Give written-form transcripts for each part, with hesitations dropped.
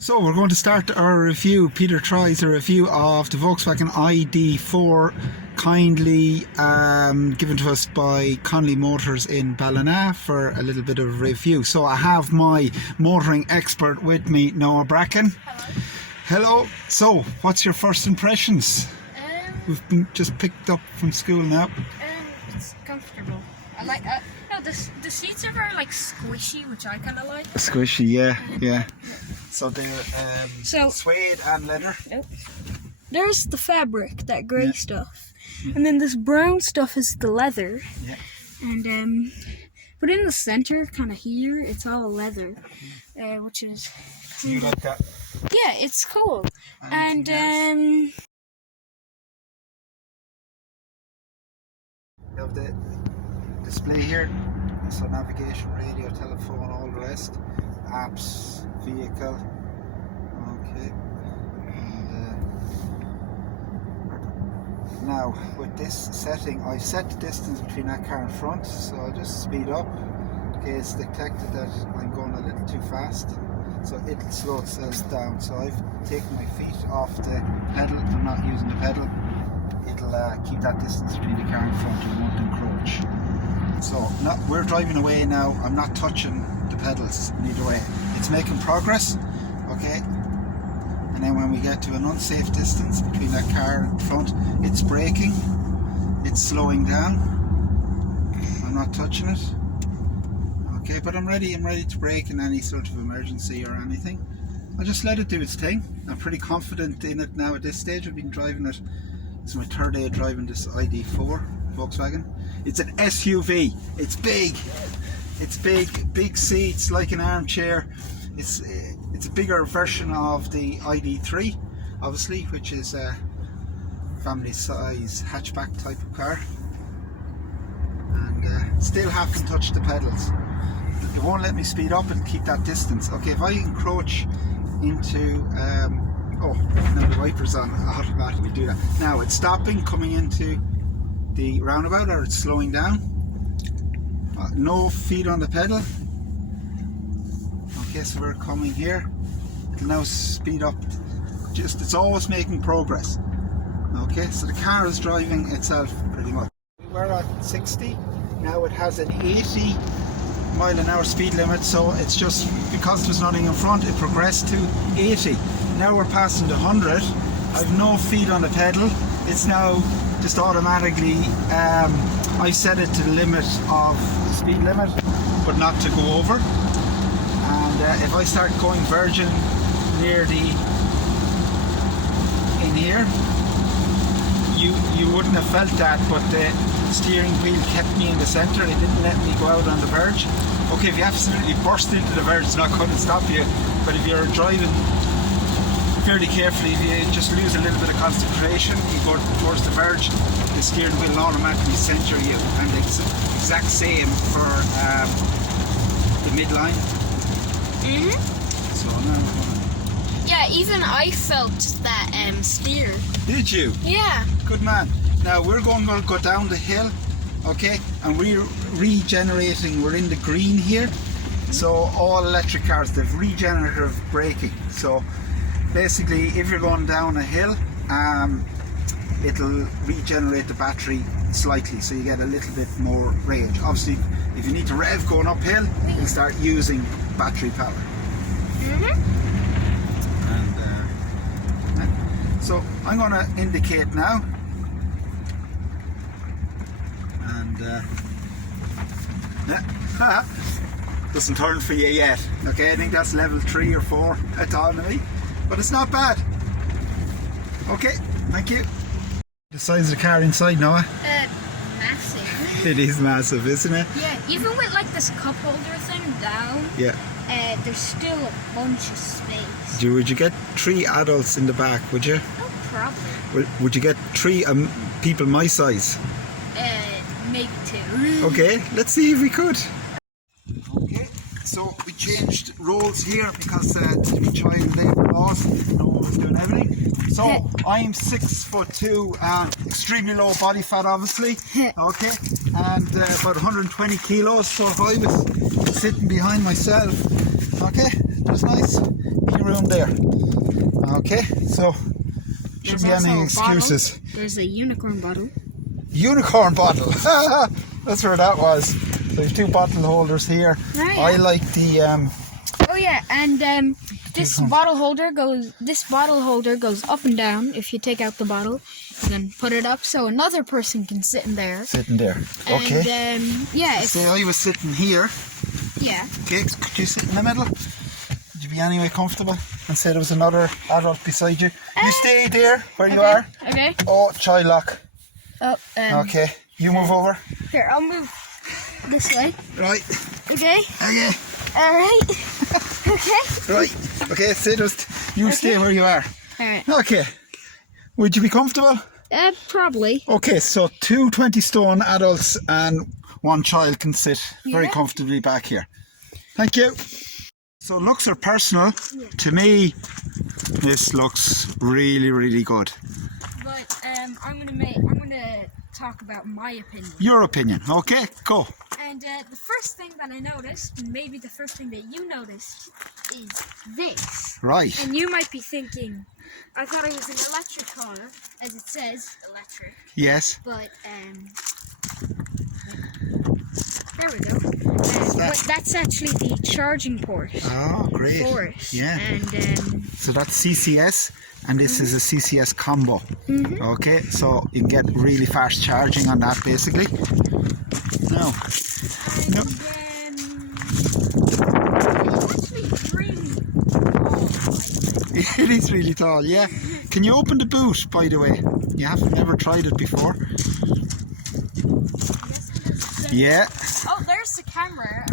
So we're going to start our review. Peter tries a review of the Volkswagen ID4, kindly given to us by Connolly Motors in Ballina for a little bit of review. So I have my motoring expert with me, Noah Bracken. Hello. Hello. So what's your first impressions? We've been just picked up from school now. It's comfortable. I like no, the seats are very like squishy, which I kind of like. Squishy, yeah. So they're suede and leather. Nope. There's the fabric, that grey stuff, and then this brown stuff is the leather. Yeah. And but in the center, kind of here, it's all leather, which is. Do you like that? Yeah, it's cool. And You have the display here, so navigation, radio, telephone, all the rest, apps, vehicle. Okay. And now with this setting, I set the distance between that car in front, so I'll just speed up. Okay, it's detected that I'm going a little too fast, so it'll slow itself down. So I've taken my feet off the pedal. I'm not using the pedal. It'll keep that distance between the car in front. You won't encroach. So we're driving away now. I'm not touching the pedals neither way. It's making progress, okay? And then when we get to an unsafe distance between that car in front, it's braking. It's slowing down. I'm not touching it. Okay, but I'm ready to brake in any sort of emergency or anything. I'll just let it do its thing. I'm pretty confident in it now at this stage. I've been driving it. It's my third day driving this ID4 Volkswagen. It's an SUV. It's big. It's big seats like an armchair. It's a bigger version of the ID3, obviously, which is a family size hatchback type of car. And still haven't touched the pedals. It won't let me speed up and keep that distance. Okay, if I encroach into oh, now the wipers on, I'll automatically do that. Now it's stopping, coming into the roundabout, or it's slowing down. No feet on the pedal. Okay, so we're coming here. It'll now speed up. It's always making progress. Okay, so the car is driving itself pretty much. We were at 60. Now it has an 80 mile an hour speed limit, so it's just because there's nothing in front, it progressed to 80. Now we're passing the 100. I've no feet on the pedal. It's now just automatically, I set it to the limit of the speed limit, but not to go over. And if I start going virgin near in here, you wouldn't have felt that, but the steering wheel kept me in the centre. It didn't let me go out on the verge. Okay, if you absolutely burst into the verge, it's not going to stop you. But if you're driving fairly carefully, if you just lose a little bit of concentration, you go towards the verge, the steering wheel will automatically centre you. And it's the exact same for the midline. So now we're going. Yeah, even I felt that steer. Did you? Yeah. Good man. Now we're going to go down the hill, okay, and we're regenerating. We're in the green here, so all electric cars, they've regenerative braking. So basically, if you're going down a hill, it'll regenerate the battery slightly, so you get a little bit more range. Obviously, if you need to rev going uphill, you'll start using battery power. And so I'm going to indicate now. Doesn't turn for you yet. Okay, I think that's level 3 or 4 autonomy, but it's not bad. Okay, thank you. The size of the car inside, Noah? Massive. It is massive, isn't it? Yeah, even with like this cup holder thing down, yeah. There's still a bunch of space. Would you get 3 adults in the back, would you? Oh, probably. Would you get 3 people my size? Maybe 2. Okay, let's see if we could. Okay, so we changed roles here because the child there was lost. No one was doing everything. So I'm 6'2", extremely low body fat, obviously. Okay, and about 120 kilos. So if I was sitting behind myself, okay, there's nice wee room there. Okay, so shouldn't be any excuses. Bottle. There's a unicorn bottle. Unicorn bottle. That's where that was. So there's 2 bottle holders here. Right, yeah. I like the Oh yeah, and this bottle holder goes up and down. If you take out the bottle, you can put it up so another person can sit in there. Sitting there. Okay. And yeah. Say I was sitting here. Yeah. Okay, could you sit in the middle? Would you be anyway comfortable? And say there was another adult beside you. You stay there where you are. Okay. Oh, child lock. Oh. Okay. You move over. Here, I'll move this way. Right. Okay. Okay. All right. Okay. Right. Okay. Say just you stay where you are. All right. Okay. Would you be comfortable? Probably. Okay. So 2 20-stone adults and 1 child can sit very Yeah. comfortably back here. Thank you. So looks are personal. Yeah. To me, this looks really, really good. But I'm gonna talk about my opinion. Your opinion. Okay. Go. And the first thing that I noticed, and maybe the first thing that you noticed, is this. Right. And you might be thinking, I thought it was an electric car, as it says, electric. Yes. But, there we go. But that's actually the charging port Oh, great. for it. Yeah. And, So that's CCS, and this is a CCS combo. Mhm. Okay, so you can get really fast charging on that, basically. No. No. it's actually really tall, like, It is really tall, yeah. Can you open the boot, by the way? You haven't never tried it before. Yeah. oh, there's the camera,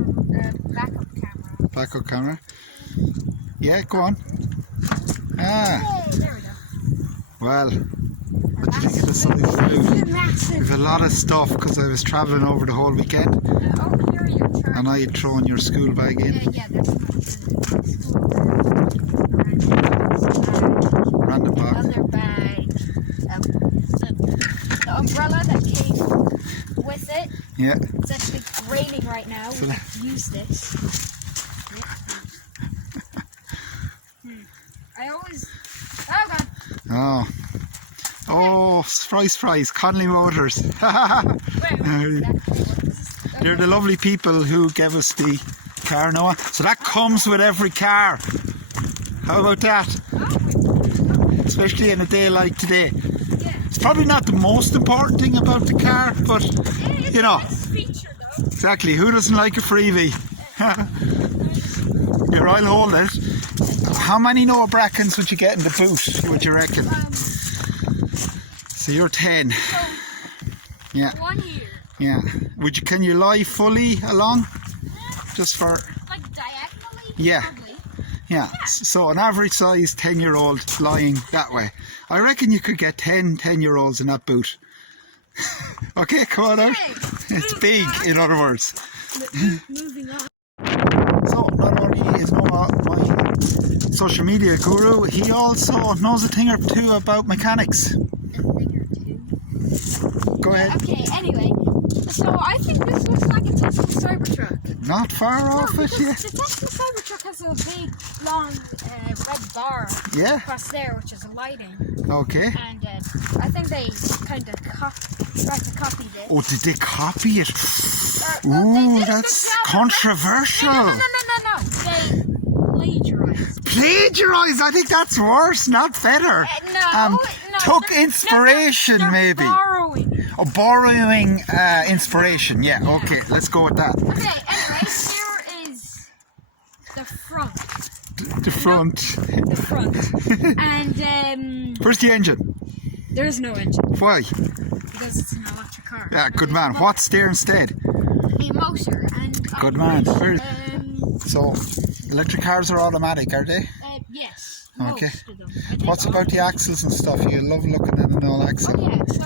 backup camera. Backup camera. Yeah, go on. Ah, Hey, there we go. well. What do you think of the size of the boot? We Massive. have a lot of stuff because I was travelling over the whole weekend Oh, here are your chargers. and I had thrown your school bag in. Yeah, that's not the school bag. Random bag. Other bag. The umbrella that came with it. Yeah. It's actually raining right now. So We could use this. I always. Oh god. Oh. Oh, fries, Connolly Motors. Wait, exactly They're the lovely people who gave us the car, Noah. So that comes with every car. How about that? Especially in a day like today. Yeah. It's probably not the most important thing about the car, but you know, It's a feature though. exactly. Who doesn't like a freebie? Here, I'll hold it. How many Noah Brackens would you get in the boot, would you reckon? So you're 10. So, Yeah. 1 year. Yeah. Can you lie fully along? Just for... Like diagonally? Yeah. Probably. Yeah. So an average size 10-year-old lying that way. I reckon you could get 10-year-olds in that boot. Okay, come on out. It's big, in other words. Moving on. So not only is Noah my social media guru, he also knows a thing or two about mechanics. A thing or two. Go ahead. Okay, anyway. So I think this looks like a Tesla Cybertruck. Not far off it, because yeah. the Tesla Cybertruck has a big, long, red bar Yeah. across there, which is a lighting. Okay. And I think they kind of tried to copy this. Oh, did they copy it? They Ooh, did that's the job. controversial. No. They plagiarized. Plagiarised, I think that's worse, not better. No, Took inspiration, they're maybe. borrowing. Oh, borrowing inspiration. Yeah, okay, let's go with that. Okay, anyway, here is the front. The front. The front. And Where's the engine? there is no engine Why? because it's an electric car. Yeah, good man. What's there instead? A motor and Good man. So, Um, electric cars are automatic, are they? yes. Okay. Most of them. I think What's about the axles and stuff? You love looking at an old axle. Oh yeah, so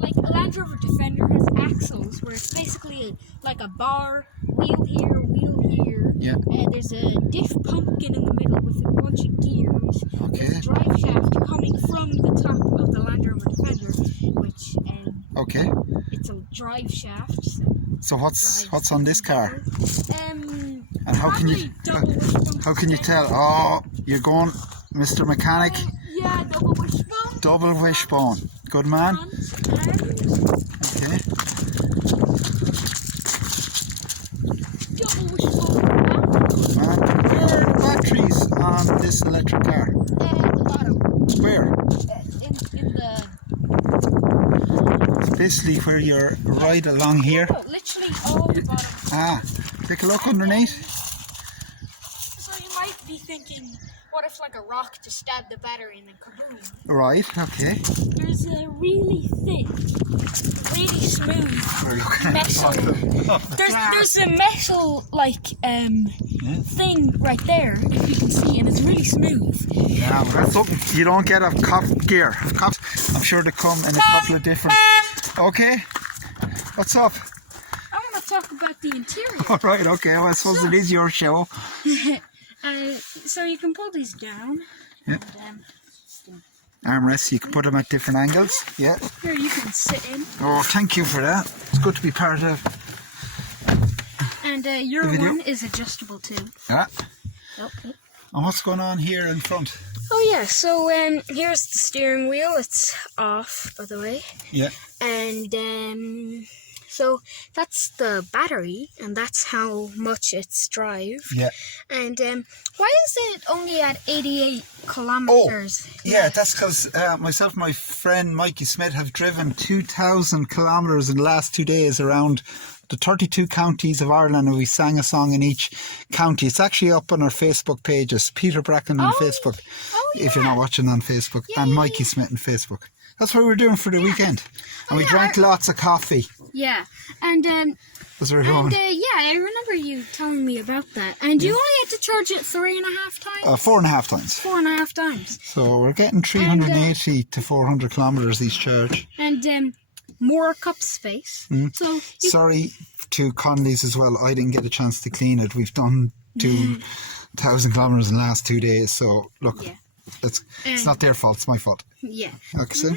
like a Land Rover Defender has axles where it's basically like a bar, wheel here, wheel here. Yeah. There's a diff pumpkin in the middle with a bunch of gears. Okay. There's a drive shaft coming from the top of the Land Rover Defender, which Okay. It's a drive shaft. So what's on this car? And how can you tell? Oh, you're going, Mr. Mechanic. Yeah, double wishbone. Double wishbone. Good man. Okay. Double wishbone. Good man. Where are the batteries on this electric car? At the bottom. Where? In the. It's basically where you're right along here. No, literally all the bottom. Ah, take a look underneath. So you might be thinking, what if like a rock just stabbed the battery and then kaboom? Right, okay. There's a really thick, really smooth metal. There's a metal thing right there, if you can see, and it's really smooth. Yeah, well, that's something you don't get a cop gear. Cops, I'm sure they come in a couple of different. Okay, what's up? I want to talk about the interior. All right, okay. Well, I suppose it is your show. So you can pull these down. Yeah. And, Armrests, you can put them at different angles. Yeah. here you can sit in. Oh, thank you for that. It's good to be part of. And your one is adjustable too. Yeah. Okay. And what's going on here in front? Oh yeah, so here's the steering wheel. It's off, by the way. Yeah. And so that's the battery, and that's how much it's drive. Yeah. And why is it only at 88 kilometers? Oh, yeah, that's because myself and my friend Mikey Smith have driven 2,000 kilometers in the last 2 days around the 32 counties of Ireland, and we sang a song in each county. It's actually up on our Facebook pages, Peter Bracken on Facebook, if you're not watching on Facebook, and Mikey Smith on Facebook. That's what we were doing for the weekend. And we drank lots of coffee. Yeah, and as we were going. I remember you telling me about that. And you only had to charge it 3.5 times? 4.5 times. 4.5 times. So we're getting 380 to 400 kilometres each charge. And more cup space. So sorry to Connolly's as well. I didn't get a chance to clean it. We've done 2,000 kilometres in the last 2 days. So look, it's not their fault. It's my fault. Yeah. Okay, so.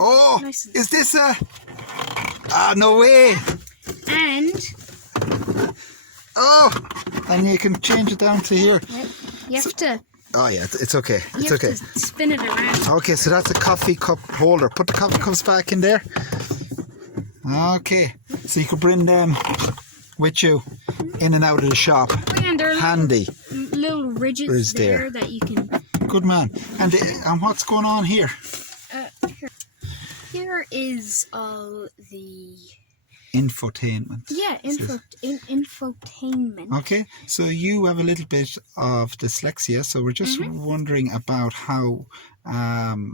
Oh, is this a? Ah, no way. And. Oh, and you can change it down to here. You have to. Oh yeah, it's okay. It's okay. You have to spin it around. Okay, so that's a coffee cup holder. Put the coffee cups back in there. Okay, so you could bring them with you in and out of the shop. Oh, yeah, and there are handy. Little ridges there that you can. Good man. And what's going on here? Here is all the infotainment. Yeah, infotainment. Okay, so you have a little bit of dyslexia, so we're just wondering about how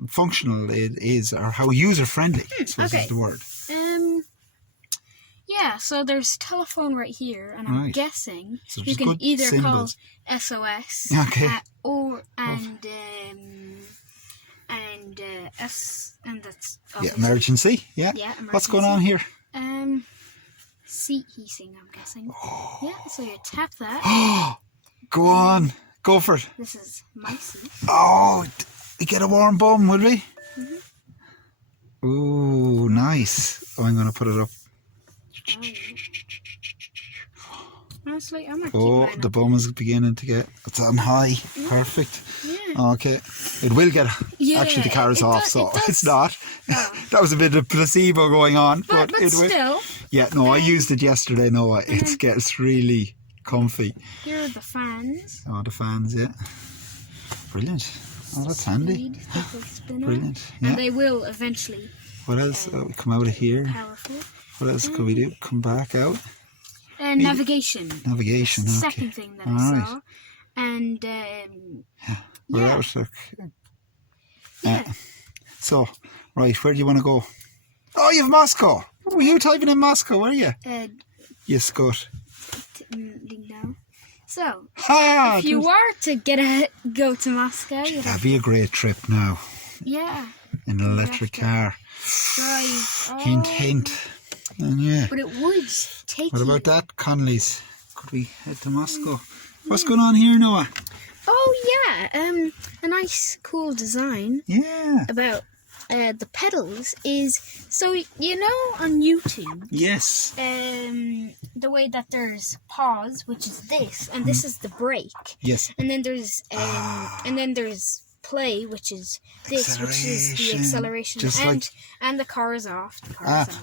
functional it is, or how user-friendly, I suppose is the word. Yeah, so there's telephone right here, and I'm guessing so you can either symbols. Call SOS and that's emergency. Yeah. Emergency. What's going on here? Seat heating, I'm guessing. Yeah, so you tap that. Go on, go for it. This is my seat. Oh, we get a warm bum, would we? Ooh, nice. Oh, I'm going to put it up. Honestly, I'm the bum is beginning to get. It's on high. Perfect. Yeah. Okay. It will get. Actually, the car is off, so it's not. That was a bit of placebo going on, but it still. Yeah. No, I used it yesterday. No, it gets really comfy. Here are the fans. Oh, the fans. Yeah. Brilliant. Oh, that's handy. Brilliant. Yeah. And they will eventually. What else? We come out of here. Powerful. What else could we do? Come back out. Navigation. Navigation. That's the okay. second thing that I saw. And we're out. So, right, where do you want to go? Oh, you have Moscow. Were you typing in Moscow? Were you? You scut. No. So, if you were to go to Moscow, that'd be a great trip now. Yeah. In an electric car. Drive. Hint, hint. And But it would take. What about that, Connolly's? Could we head to Moscow? What's going on here, Noah? Oh yeah, a nice, cool design. Yeah. About the pedals is, so you know on YouTube, Yes. the way that there's pause, which is this, and this is the brake. Yes. And then there's play, which is this, which is the acceleration. Just and the car is off.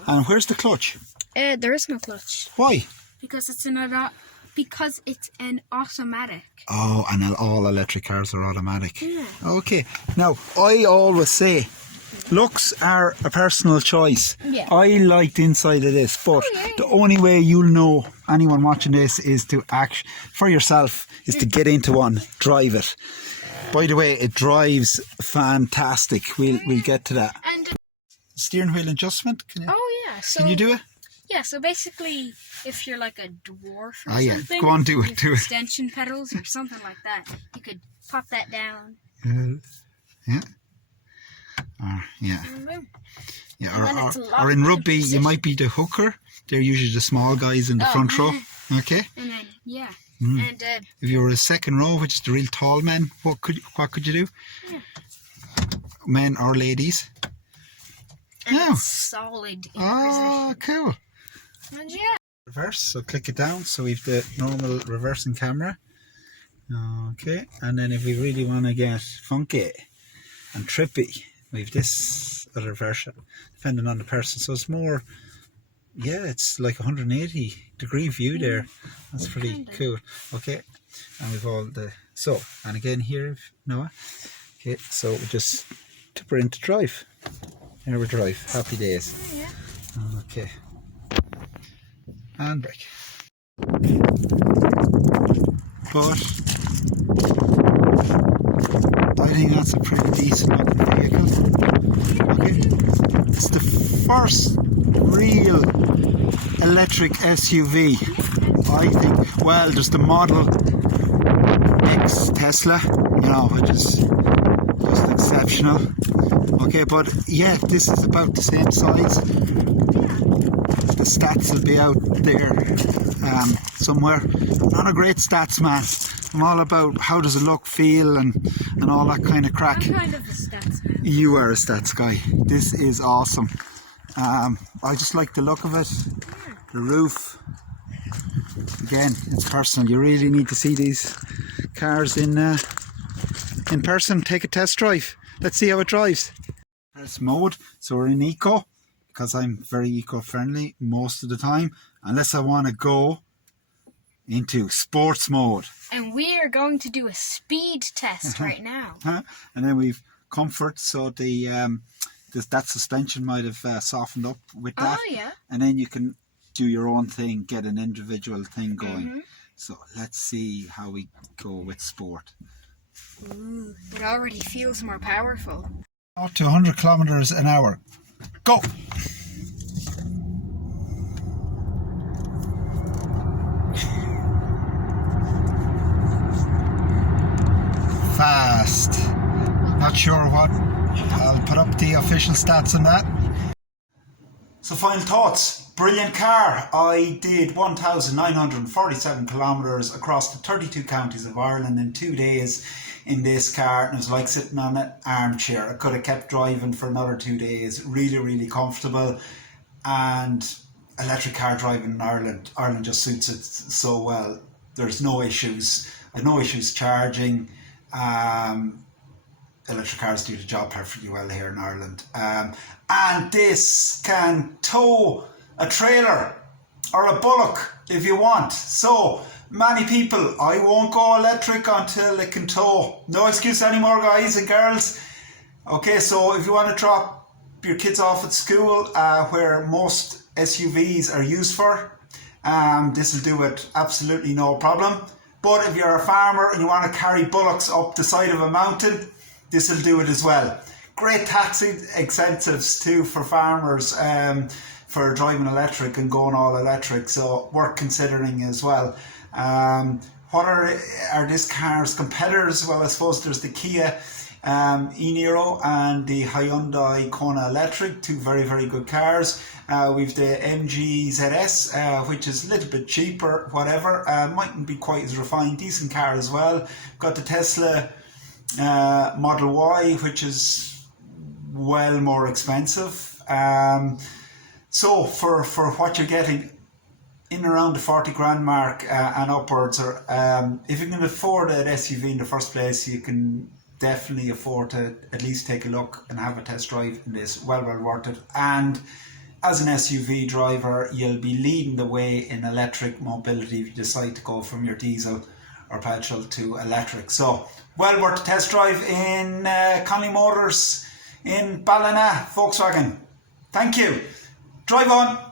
And where's the clutch? There is no clutch. Why? Because it's an automatic. Oh, and all electric cars are automatic. Yeah. Okay. Now, I always say, looks are a personal choice. Yeah. I like the inside of this, but the only way you'll know, anyone watching this, is to act for yourself, is to get into one, drive it. By the way, it drives fantastic. We'll get to that. And steering wheel adjustment. Can you do it? Yeah, so basically, if you're like a dwarf or something, go on, do it. Extension pedals or something like that, you could pop that down. Or in rugby, you might be the hooker. They're usually the small guys in the front row. Okay. And then and if you were a second row, which is the real tall men, what could you do? Yeah. Men or ladies? And solid. Oh, cool. And Reverse, so click it down. So we've the normal reversing camera. Okay, and then if we really want to get funky and trippy, we've this other version, depending on the person. So it's more, it's like 180 degree view there. That's pretty cool. Okay, and we've all and again here, Noah. Okay, so we just tip her into drive. Here we drive. Happy days. Okay. And brake. But I think that's a pretty decent looking vehicle. Okay. It's the first real electric SUV, I think. Well, there's the Model X Tesla, which is just exceptional. Okay, but this is about the same size. The stats will be out there somewhere. Not a great stats man. I'm all about how does it look, feel, and all that kind of crack. I'm kind of a stats man. You are a stats guy. This is awesome. I just like the look of it. The roof. Again, it's personal. You really need to see these cars in person. Take a test drive. Let's see how it drives. Press mode. So we're in eco, because I'm very eco-friendly most of the time, unless I want to go into sports mode. And we are going to do a speed test right now. And then we've comfort, so that suspension might have softened up with that. Oh, yeah. And then you can do your own thing, get an individual thing going. So let's see how we go with sport. Ooh, it already feels more powerful. Up to 100 kilometers an hour. Go! Fast. Not sure what. I'll put up the official stats on that. So final thoughts. Brilliant car. I did 1,947 kilometres across the 32 counties of Ireland in 2 days in this car, and it was like sitting on an armchair. I could have kept driving for another 2 days. Really, really comfortable. And electric car driving in Ireland just suits it so well. There's no issues. I have no issues charging. Electric cars do the job perfectly well here in Ireland. And this can tow a trailer or a bullock if you want. So many people, I won't go electric until it can tow. No excuse anymore, guys and girls. Okay, so if you want to drop your kids off at school, where most SUVs are used for, this will do it absolutely no problem. But if you're a farmer and you want to carry bullocks up the side of a mountain, this will do it as well. Great tax incentives too for farmers for driving electric and going all electric, so worth considering as well. What are this car's competitors? Well, I suppose there's the Kia e-Niro and the Hyundai Kona Electric, two very, very good cars. We've the MG ZS, which is a little bit cheaper, whatever, mightn't be quite as refined, decent car as well. Got the Tesla Model Y, which is well more expensive. So for what you're getting in around the 40 grand mark and upwards, or if you can afford an SUV in the first place, you can definitely afford to at least take a look and have a test drive in this. Well worth it. And as an SUV driver, you'll be leading the way in electric mobility if you decide to go from your diesel or petrol to electric. So well worth a test drive in Connolly Motors in Ballina, Volkswagen. Thank you. Drive on.